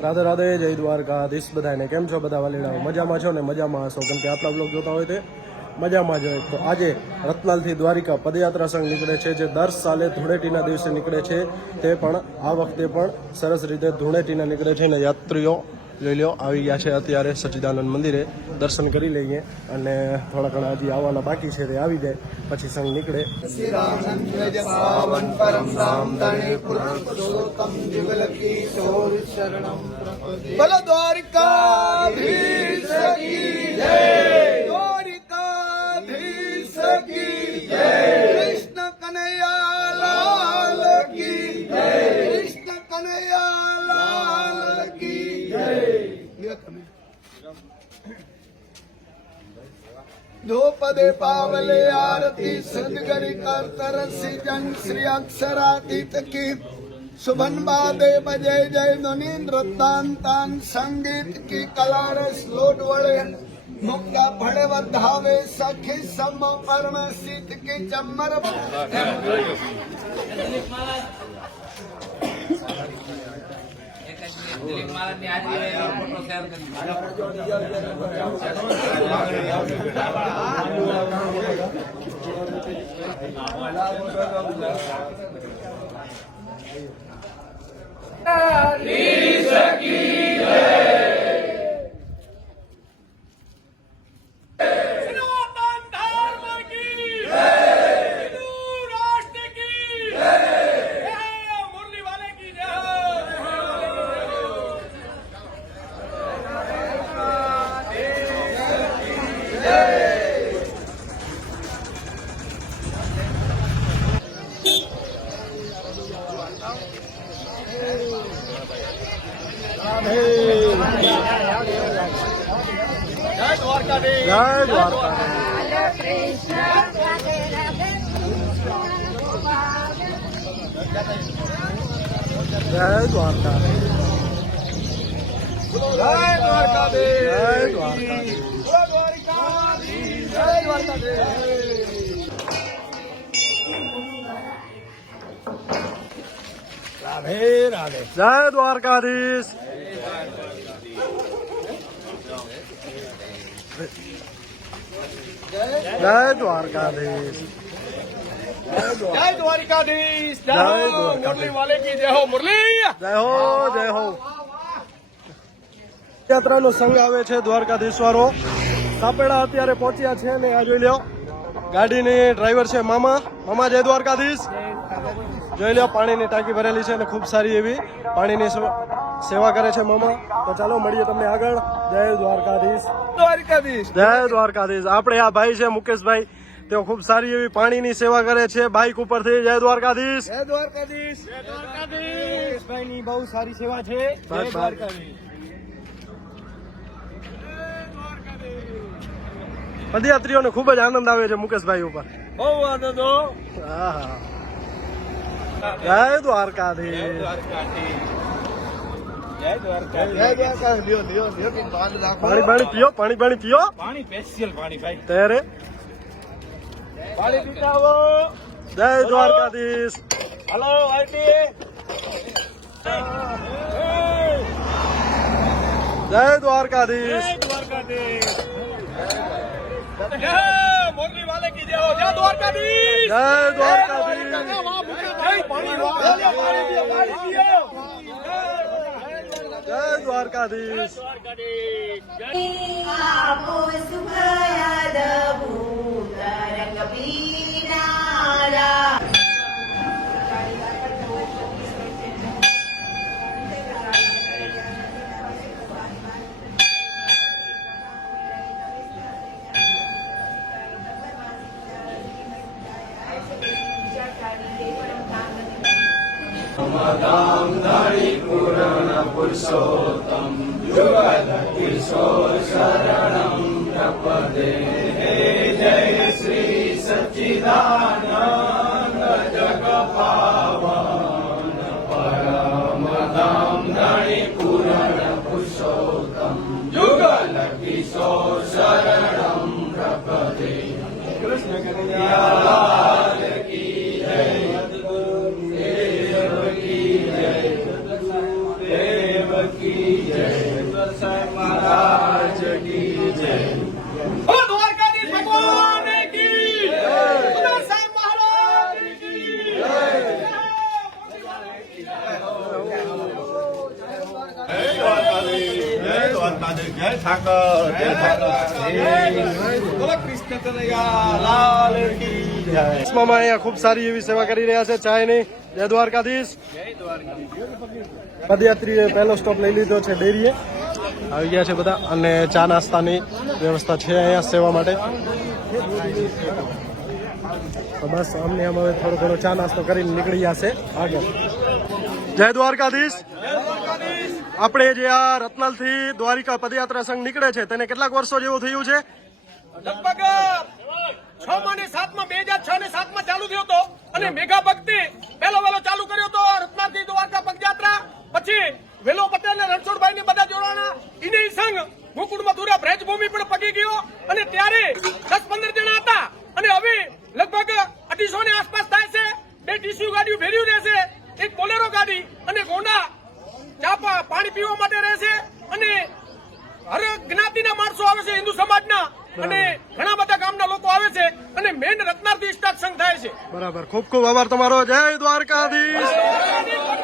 રાધે રાધે, જય દ્વારકાધીશ બધાને કેમ છો બધા વાલીડાઓ? મજામાં છો ને? મજામાં હશો? કેમ કે આપણા બ્લોગ જોતા હોય તે મજામાં જ હોય. તો આજે રત્નાલથી દ્વારિકા પદયાત્રા સંઘ નીકળે છે, જે દર સાલે ધૂળેટીના દિવસે નીકળે છે. તે પણ આ વખતે પણ સરસ રીતે ધૂળેટીના નીકળે છે ને યાત્રીઓ લઈ લો આવી ગયા છે અત્યારે સચ્ચિદાનંદ મંદિરે. દર્શન કરી લઈએ અને થોડા ઘણા હજી આવવાના બાકી છે તે આવી જાય. પછી સંઘ નીકળે. દ્વારકા ધોપદે પાવલે આરતી સદગરી કરતર જન શ્રી અક્ષરાતીત કી સુભન બાદે બજય જય ધ્વનિન્દ્ર તાન તાન સંગીત કી કલારસ લોટ વળે મુક્તા ભળે વધાવે સખી સમ પરમ સીત કી ચમર દિલીપ મહારાજની હાજરી ફોટો શેર કરી જય દ્વારકા જય દ્વારકા રાધે રાધે જય દ્વારકાધીશ જય દ્વારકાધીશ. જય દ્વારકાધીશ. જય મુરલી વાલે કી જય હો મુરલી. જય હો જય હો. યાત્રાનો સંઘ આવે છે દ્વારકાધીશ વાળો સાપેડા અત્યારે પહોંચ્યા છે ને આ જોઈ લ્યો. ગાડીની ડ્રાઈવર છે મામા. મામા જય દ્વારકાધીશ. જોઈ લો પાણીની ટાંકી ભરેલી છે અને ખૂબ સારી એવી પાણીની સેવા- સેવા કરે છે મામા. તો ચાલો મળીએ તમને આગળ. જય દ્વારકાધીશ. દ્વારકાધીશ. જય દ્વારકાધીશ. આપણે આ ભાઈ છે મુકેશભાઈ. તેઓ ખૂબ સારી એવી પાણીની સેવા કરે છે. બાઇક ઉપરથી જય દ્વારકાધીશ. જય દ્વારકાધીશ. જય દ્વારકાધીશ. ભાઈ ની બહુ સારી સેવા છે. જય દ્વારકાધીશ. પદયાત્રીઓને ખૂબ જ આનંદ આવે છે મુકેશભાઈ ઉપર. બહુ આનંદ હો જય દ્વારકાધીશ. જય દ્વારકાધીશ. જય દ્વારકાધીશ. લ્યો લ્યો લ્યો કે બાંધ રાખો પાણી પાણી પીઓ પાણી પાણી પીઓ. પાણી સ્પેશિયલ પાણી ભાઈ. ત્યારે? પાણી પીતા આવો જય દ્વારકાધીશ. હલો જય દ્વારકાધીશ. દ્વારકાધીશ. મોરલી વાલે કી જય હો જય દ્વારકાધીશ જય દ્વારકાધીશ પાણી વાહ પાણી પીઓ પાણી પીઓ જય દ્વારકાધીશ આપો સુખયાદ ભૂત રંગ પીનારા દેવકી મામા અહીંયા ખૂબ સારી એવી સેવા કરી રહ્યા છે ચાયની જય દ્વારકાધીશ. પદયાત્રીએ પહેલો સ્ટોપ લઈ લીધો છે ડેરીએ. આવી ગયા છે બધા અને ચા નાસ્તાની વ્યવસ્થા છે અહીંયા સેવા માટે. બસ, અમને આમ હવે થોડો ઘણો ચા નાસ્તો કરીને નીકળી જશે. આગળ. જય દ્વારકાધીશ. આપણે જે આ રત્નાલથી દ્વારિકા પદયાત્રા સંઘ નીકળે છે, તેને કેટલાક વર્ષો જેવું થયું છે? લગભગ છ માં ને સાતમાં, બે હજાર છ ને સાતમાં ચાલુ થયો હતો અને મેઘા ભક્તિ પહેલો વેલો ચાલુ કર્યો હતો રત્નાથી દ્વારકા પગયાત્રા પછી વેલો પટેલ ને રણછોડભાઈ ને બધા જોડાણા. ઇને સંઘ મુકુડ મથુરા બ્રજભૂમિ પણ પગી ગયો અને ત્યારે દસ પંદર જણા હતા. અને હવે લગભગ અઢીસો ની આસપાસ થાય છે. બે ટીસ્યુ ગાડીઓ ભેર્યું રહેશે એક બોલેરો ગાડી અને ગોંડા ચા પાણી પીવા માટે રહેશે અને હર જ્ઞાતિના માણસો આવે છે હિન્દુ સમાજના. અને ઘણા બધા ગામના લોકો આવે છે અને મેન રત્નાર્થી સ્ટાર્ટ સંઘ થાય છે. બરાબર. ખૂબ ખૂબ આભાર તમારો. જય દ્વારકાધીશ.